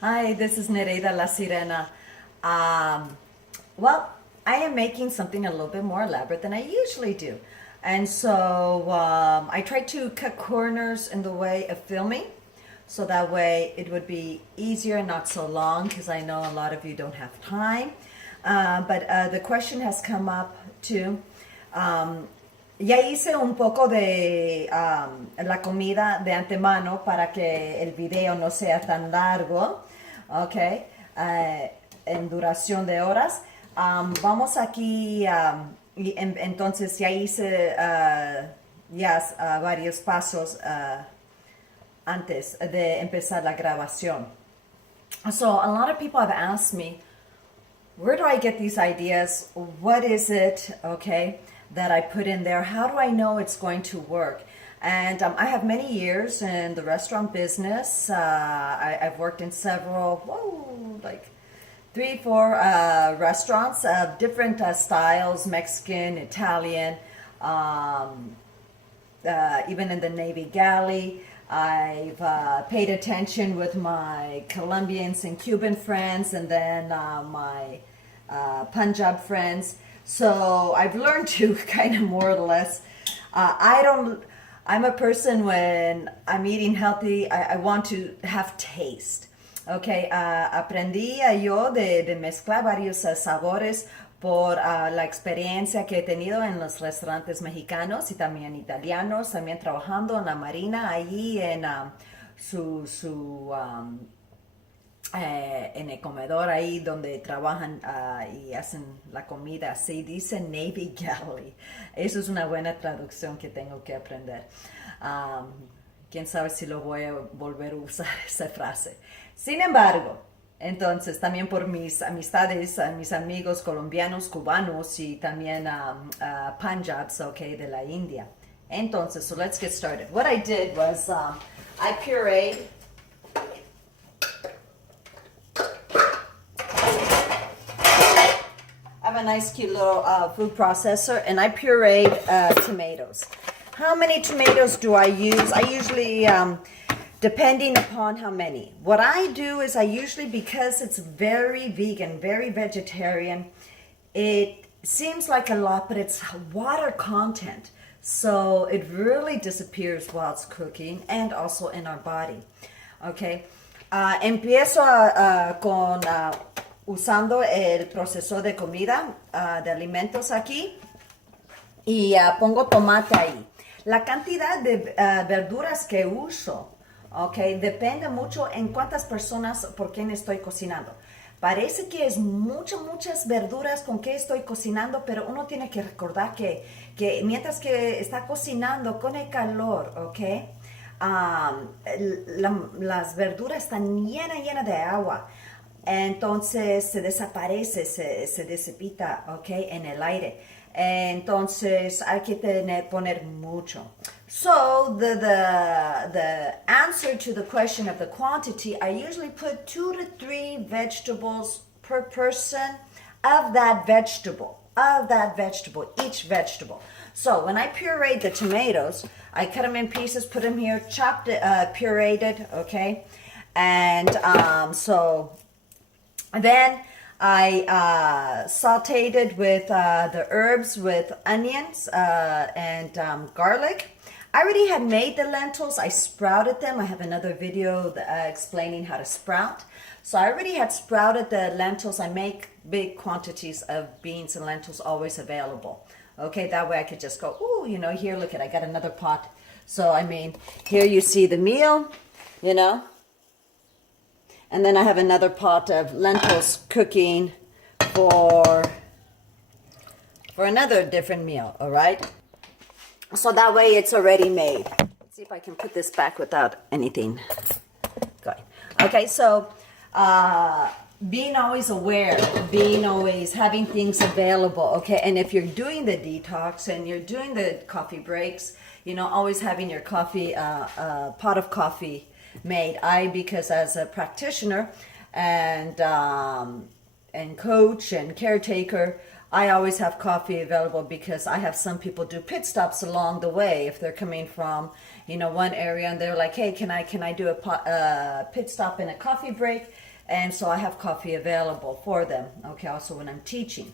Hi, this is Nereida La Sirena. Um, well, I am making something a little bit more elaborate than I usually do. And so I try to cut corners in the way of filming so that way it would be easier, not so long, because I know a lot of you don't have time. But the question has come up too. Ya hice un poco de la comida de antemano para que el video no sea tan largo, ¿ok? En duración de horas. Vamos aquí, entonces ya hice varios pasos antes de empezar la grabación. So a lot of people have asked me, where do I get these ideas? What is it, okay, that I put in there? How do I know it's going to work? And I have many years in the restaurant business. I've worked in several, like 3, 4 restaurants of different styles, Mexican, Italian, even in the Navy galley. I've paid attention with my Colombians and Cuban friends, and then my Punjab friends. So I've learned to kind of more or less. I'm a person when I'm eating healthy, I want to have taste. Okay, aprendí yo de mezclar varios sabores por la experiencia que he tenido en los restaurantes mexicanos y también italianos, también trabajando en la marina, allí en en el comedor ahí donde trabajan y hacen la comida, así dice Navy Galley. Eso es una buena traducción que tengo que aprender. Quién sabe si lo voy a volver a usar esa frase. Sin embargo, entonces también por mis amistades, mis amigos colombianos, cubanos y también Punjabs, okay, de la India. Entonces, so let's get started. What I did was I pureed I have a nice cute little food processor, and I pureed tomatoes. How many tomatoes do I use? I usually, depending upon how many. What I do is I usually, because it's very vegan, very vegetarian, it seems like a lot, but it's water content. So it really disappears while it's cooking and also in our body. Okay. Empiezo con usando el proceso de comida, de alimentos aquí, y pongo tomate ahí. La cantidad de verduras que uso, okay, depende mucho en cuántas personas por quién estoy cocinando. Parece que es muchas verduras con que estoy cocinando, pero uno tiene que recordar que mientras que está cocinando con el calor, okay, las verduras están llenas de agua. Entonces se desaparece, se disipa, okay, en el aire. Entonces hay que poner mucho. So the answer to the question of the quantity, I usually put 2 to 3 vegetables per person of that vegetable, each vegetable. So when I pureed the tomatoes, I cut them in pieces, put them here, chopped it, pureed it, okay? And so then I sauteed it with the herbs, with onions and garlic. I already had made the lentils. I sprouted them. I have another video explaining how to sprout. So I already had sprouted the lentils. I make big quantities of beans and lentils always available. Okay, that way I could just go, ooh, you know, here, look at, I got another pot. So, I mean, here you see the meal, you know. And then I have another pot of lentils cooking for another different meal, all right? So that way it's already made. Let's see if I can put this back without anything going. Okay, so being always aware, being always having things available, okay? And if you're doing the detox and you're doing the coffee breaks, you know, always having your coffee, pot of coffee made. Because as a practitioner and coach and caretaker, I always have coffee available because I have some people do pit stops along the way if they're coming from, you know, one area and they're like, hey, can I do a pit stop in a coffee break? And so I have coffee available for them, okay, also when I'm teaching.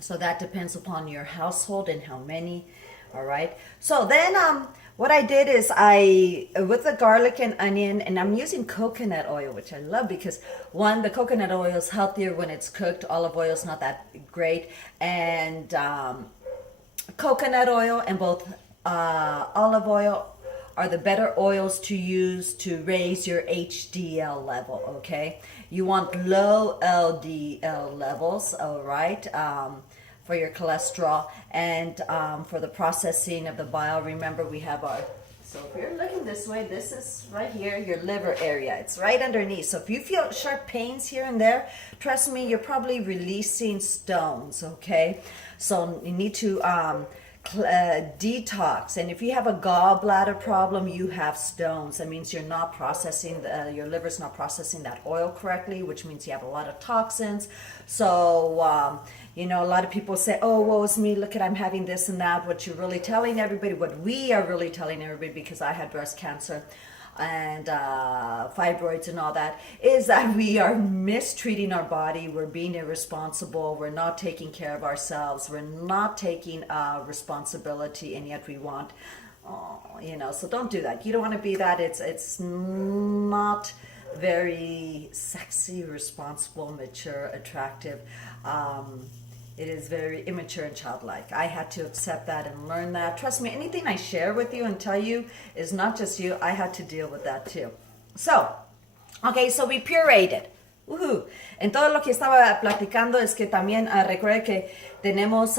So that depends upon your household and how many, all right? So then what I did is with the garlic and onion, and I'm using coconut oil, which I love because one, the coconut oil is healthier when it's cooked. Olive oil is not that great. And coconut oil and both olive oil are the better oils to use to raise your HDL level, okay? You want low LDL levels, all right, for your cholesterol and for the processing of the bile. Remember, we have our, so if you're looking this way, this is right here, your liver area. It's right underneath. So if you feel sharp pains here and there, trust me, you're probably releasing stones, okay? So you need to detox, and if you have a gallbladder problem, you have stones. That means you're not processing your liver's not processing that oil correctly, which means you have a lot of toxins. So you know, a lot of people say, oh, woe is me, look at, I'm having this and that. What you're really telling everybody, what we are really telling everybody, because I had breast cancer and fibroids and all that, is that we are mistreating our body. We're being irresponsible. We're not taking care of ourselves. We're not taking responsibility, and yet we want, you know, so don't do that. You don't want to be that. It's not very sexy, responsible, mature, attractive. It is very immature and childlike. I had to accept that and learn that. Trust me, anything I share with you and tell you is not just you. I had to deal with that too. So, okay, so we pureed. En todo lo que estaba platicando es que también recuerde que tenemos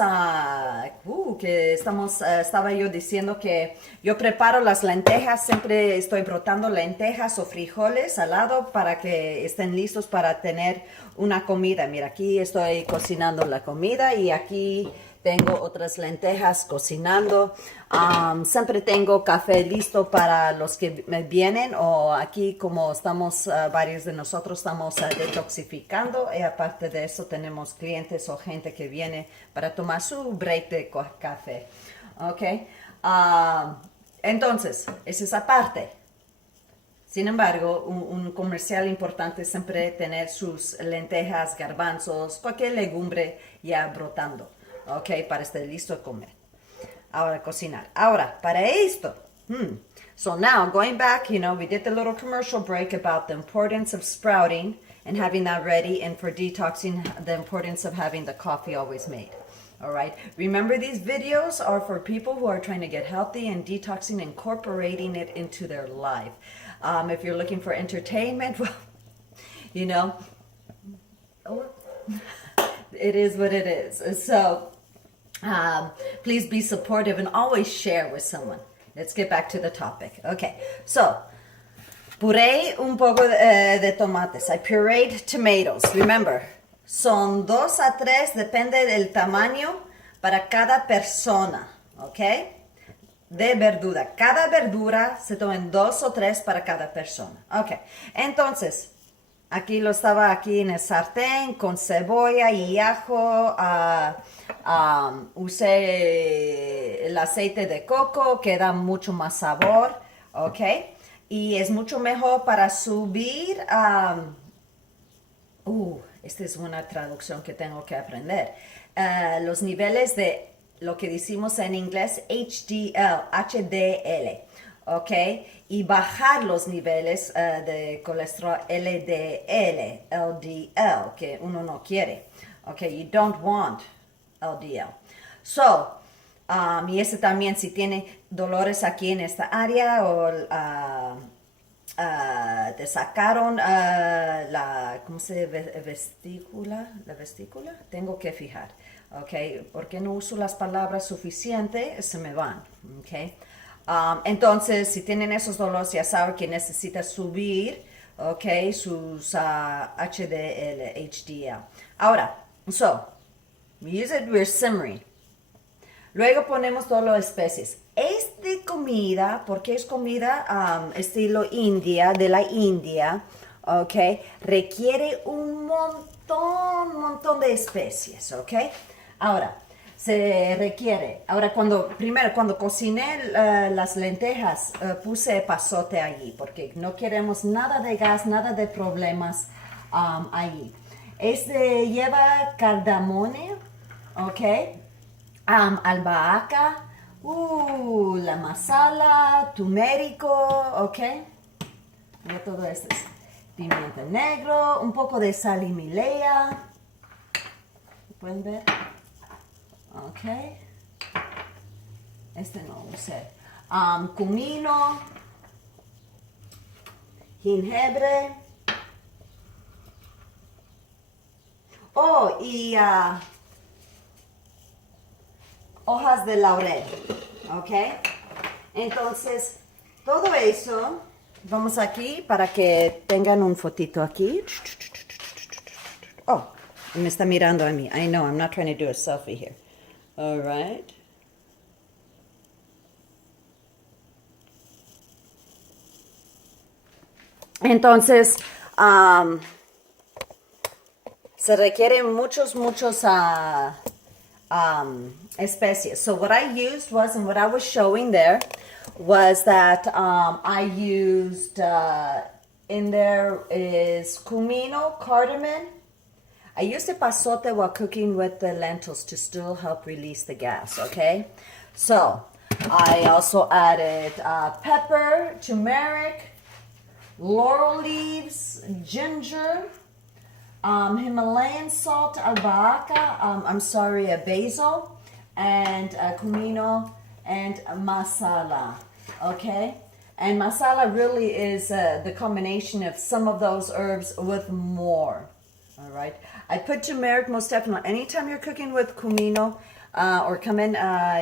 estaba yo diciendo que yo preparo las lentejas, siempre estoy brotando lentejas o frijoles al lado para que estén listos para tener una comida. Mira, aquí estoy cocinando la comida y aquí tengo otras lentejas cocinando. Siempre tengo café listo para los que me vienen, o aquí como estamos, varios de nosotros estamos detoxificando, y aparte de eso tenemos clientes o gente que viene para tomar su break de café. Ok, entonces, esa es aparte. Sin embargo, un comercial importante es siempre tener sus lentejas, garbanzos, cualquier legumbre ya brotando. Ok, para estar listo a comer. Ahora, cocinar. Ahora, para esto. So now, going back, you know, we did the little commercial break about the importance of sprouting and having that ready, and for detoxing, the importance of having the coffee always made. All right. Remember, these videos are for people who are trying to get healthy and detoxing, incorporating it into their life. If you're looking for entertainment, well, you know, it is what it is. So, please be supportive and always share with someone. Let's get back to the topic. Okay, so puré un poco de tomates. I pureed tomatoes. Remember, son 2 a 3, depende del tamaño para cada persona. Okay, de verdura. Cada verdura se toman 2 o 3 para cada persona. Okay, entonces aquí lo estaba aquí en el sartén con cebolla y ajo. Usé el aceite de coco que da mucho más sabor, ¿ok? Y es mucho mejor para subir. Esta es una traducción que tengo que aprender. Los niveles de lo que decimos en inglés HDL, ¿ok? Y bajar los niveles de colesterol LDL, que uno no quiere, ¿ok? You don't want LDL. So, y ese también, si tiene dolores aquí en esta área o te sacaron ¿cómo se dice? La vesícula, tengo que fijar, ¿ok? Porque no uso las palabras suficientes, se me van, ¿ok? Entonces, si tienen esos dolores, ya saben que necesita subir, ¿ok? Sus HDL. Ahora, we're simmering. Luego ponemos todas las especies. Es de comida, porque es comida estilo India, de la India, ¿ok? Requiere un montón de especies, ¿ok? Ahora, cuando cociné las lentejas, puse epazote allí, porque no queremos nada de gas, nada de problemas ahí. Lleva cardamomo, ok, albahaca, la masala, turmérico, ok. Ya todo esto es pimienta negro, un poco de sal y milea. ¿Pueden ver? Ok. Este no usé. Comino, jengibre. Oh, y hojas de laurel. Ok. Entonces, todo eso, vamos aquí para que tengan un fotito aquí. Oh, me está mirando a mí. I know, I'm not trying to do a selfie here. All right. Entonces, se requieren muchos especies. So what I used was, and what I was showing there, was that I used, in there is comino, cardamom. I used the pasote while cooking with the lentils to still help release the gas, okay? So, I also added pepper, turmeric, laurel leaves, ginger, Himalayan salt, albahaca, basil, and comino, and masala, okay? And masala really is the combination of some of those herbs with more, all right? I put turmeric most definitely. Anytime you're cooking with comino or cumin,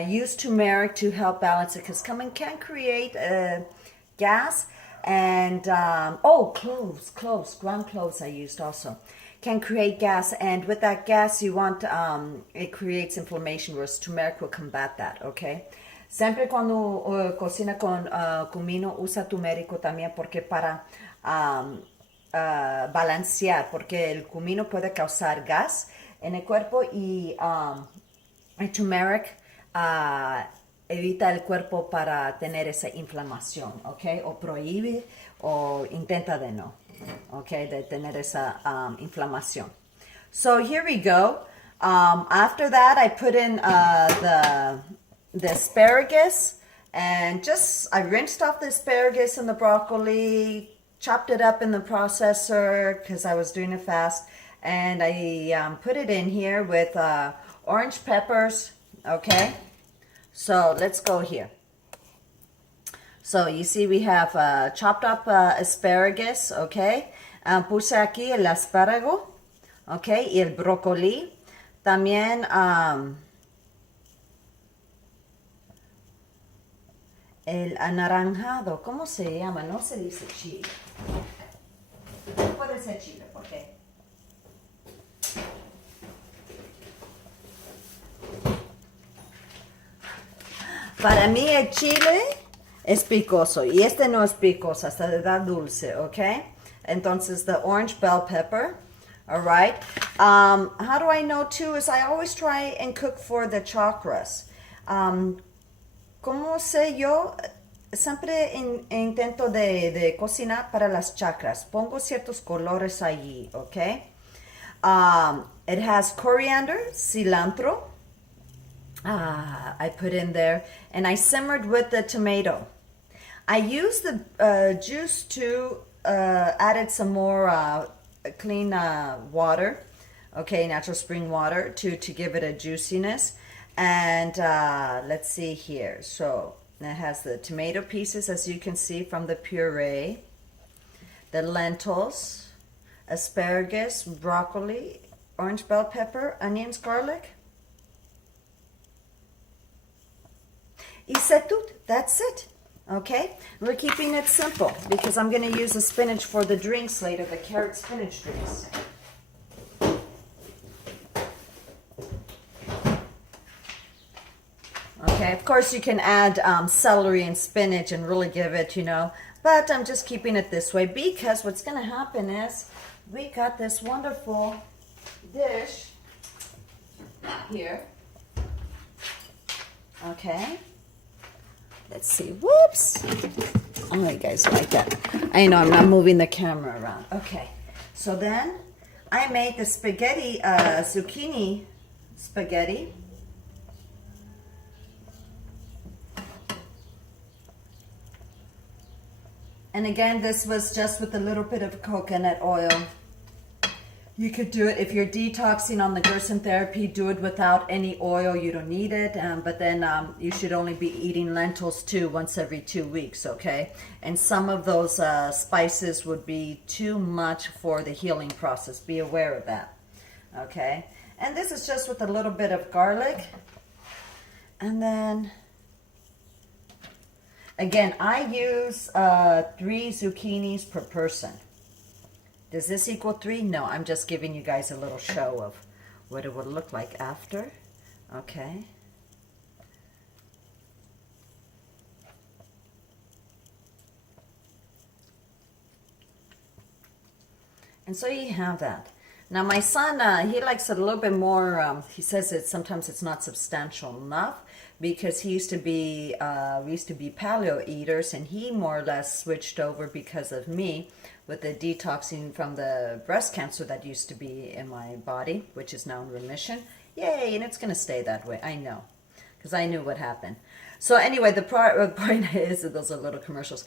use turmeric to help balance it, because cumin can create gas. And, cloves, ground cloves I used also, can create gas. And with that gas, you want, it creates inflammation, whereas turmeric will combat that, okay? Siempre cuando cocina con comino, usa turmerico también porque para balancear, porque el comino puede causar gas en el cuerpo y el turmeric evita el cuerpo para tener esa inflamación, ¿ok? O prohíbe o intenta de no, ¿ok? De tener esa inflamación. So here we go. After that, I put in the asparagus, and I rinsed off the asparagus and the broccoli, chopped it up in the processor because I was doing it fast, and I put it in here with orange peppers, okay? So let's go here. So you see we have chopped up asparagus, okay? Puse aquí el espárrago, okay? Y el brócoli. También el anaranjado, ¿cómo se llama? No se dice chile. Puede ser chile, ¿por qué? Para mí el chile es picoso y este no es picoso, hasta le da dulce, ¿ok? Entonces, the orange bell pepper, all right? How do I know too is I always try and cook for the chakras. ¿Cómo sé yo? Siempre intento de cocinar para las chakras. Pongo ciertos colores allí, ¿ok? It has coriander, cilantro. I put in there, and I simmered with the tomato. I used the juice to added some more clean water, okay, natural spring water to give it a juiciness. And let's see here. So it has the tomato pieces, as you can see from the puree, the lentils, asparagus, broccoli, orange bell pepper, onions, garlic. Y c'est tout. That's it. Okay? We're keeping it simple because I'm going to use the spinach for the drinks later, the carrot spinach drinks. Okay, of course you can add celery and spinach and really give it, but I'm just keeping it this way because what's going to happen is we got this wonderful dish here. Okay. Let's see. Whoops. Oh, you guys like that. I know I'm not moving the camera around. Okay. So then I made the spaghetti, zucchini spaghetti. And again, this was just with a little bit of coconut oil. You could do it if you're detoxing on the Gerson therapy, do it without any oil. You don't need it. But then you should only be eating lentils too once every 2 weeks, okay? And some of those spices would be too much for the healing process. Be aware of that, okay? And this is just with a little bit of garlic. And then, again, I use 3 zucchinis per person. Does this equal 3? No, I'm just giving you guys a little show of what it would look like after. Okay. And so you have that. Now my son, he likes it a little bit more, he says that sometimes it's not substantial enough because he used to be, we used to be paleo eaters, and he more or less switched over because of me with the detoxing from the breast cancer that used to be in my body, which is now in remission. Yay, and it's going to stay that way, I know, because I knew what happened. So anyway, the point is, those are little commercials,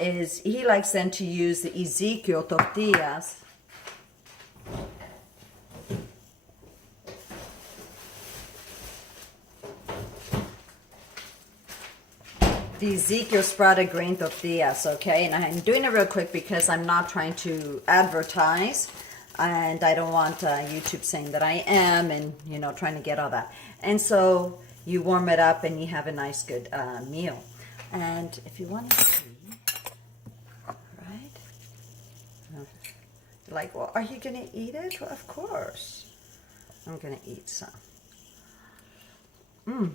is he likes then to use the Ezekiel tortillas. The Ezekiel sprouted grain tortillas, okay? And I'm doing it real quick because I'm not trying to advertise, and I don't want YouTube saying that I am, and, you know, trying to get all that. And so you warm it up and you have a nice, good meal. And if you want to see, right? You're like, well, are you going to eat it? Well, of course. I'm going to eat some. Mmm.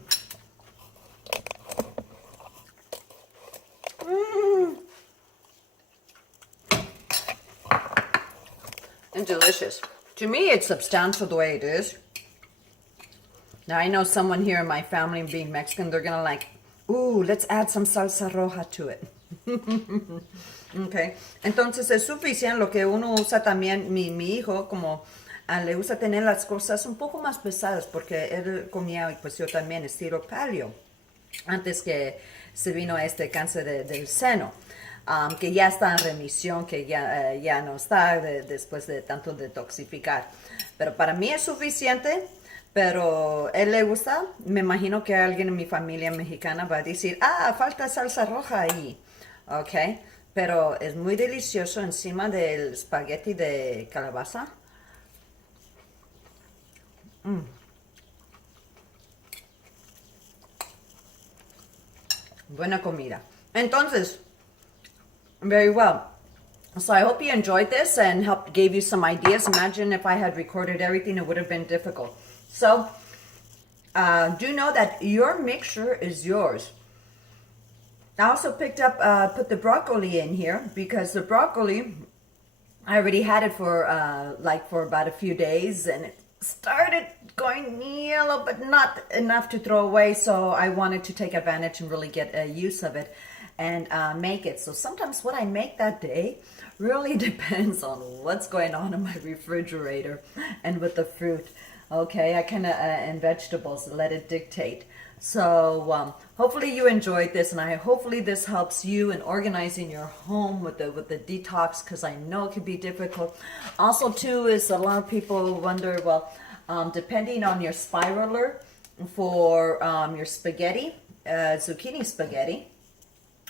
And delicious. To me, it's substantial the way it is. Now, I know someone here in my family, being Mexican, they're gonna like, ooh, let's add some salsa roja to it. Okay. Entonces es suficiente. Lo que uno usa también, mi hijo, como le gusta tener las cosas un poco más pesadas, porque él comía, y pues yo también, estilo paleo, antes que se vino este cáncer del seno. Que ya está en remisión, que ya no está después de tanto detoxificar. Pero para mí es suficiente, pero él le gusta. Me imagino que alguien en mi familia mexicana va a decir, falta salsa roja ahí. Ok, pero es muy delicioso encima del espagueti de calabaza. Buena comida. Entonces, very well. So I hope you enjoyed this and gave you some ideas. Imagine if I had recorded everything, it would have been difficult. So do know that your mixture is yours. I also picked up, put the broccoli in here because the broccoli, I already had it for about a few days, and it started going yellow, but not enough to throw away. So I wanted to take advantage and really get use of it and make it. So sometimes what I make that day really depends on what's going on in my refrigerator and with the fruit. Okay, I kind of, and vegetables, let it dictate. So hopefully you enjoyed this, and hopefully this helps you in organizing your home with the detox, because I know it can be difficult. Also too is a lot of people wonder, well, depending on your spiraler for your spaghetti, zucchini spaghetti,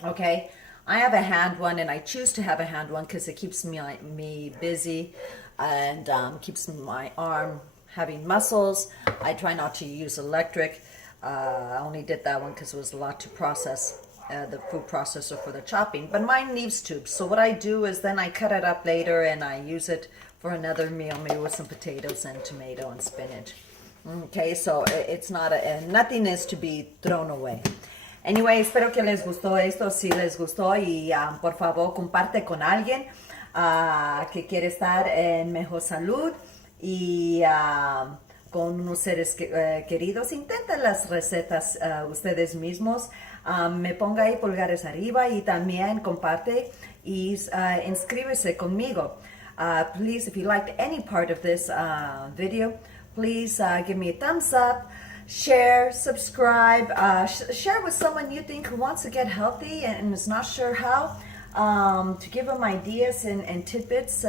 okay, I have a hand one, and I choose to have a hand one because it keeps me busy and keeps my arm having muscles. I try not to use electric. I only did that one because it was a lot to process, the food processor for the chopping, but mine leaves tubes. So what I do is then I cut it up later and I use it for another meal, maybe with some potatoes and tomato and spinach. Okay, so it's not nothing is to be thrown away. Anyway, espero que les gustó esto. Si les gustó, y por favor comparte con alguien que quiere estar en mejor salud y con unos seres queridos. Intenten las recetas ustedes mismos. Me ponga ahí pulgares arriba y también comparte y inscríbese conmigo. Please, if you liked any part of this video, please give me a thumbs up, share, subscribe, share with someone you think who wants to get healthy and is not sure how, to give them ideas and tidbits.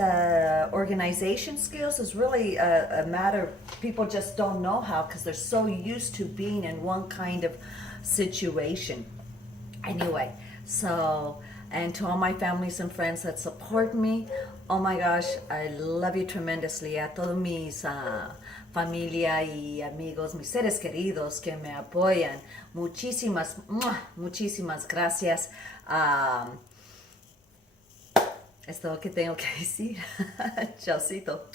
Organization skills is really a matter people just don't know how because they're so used to being in one kind of situation. Anyway, so, and to all my families and friends that support me, oh my gosh, I love you tremendously. A todos mis familia y amigos, mis seres queridos que me apoyan, muchísimas gracias. Es todo lo que tengo que decir. Chaucito.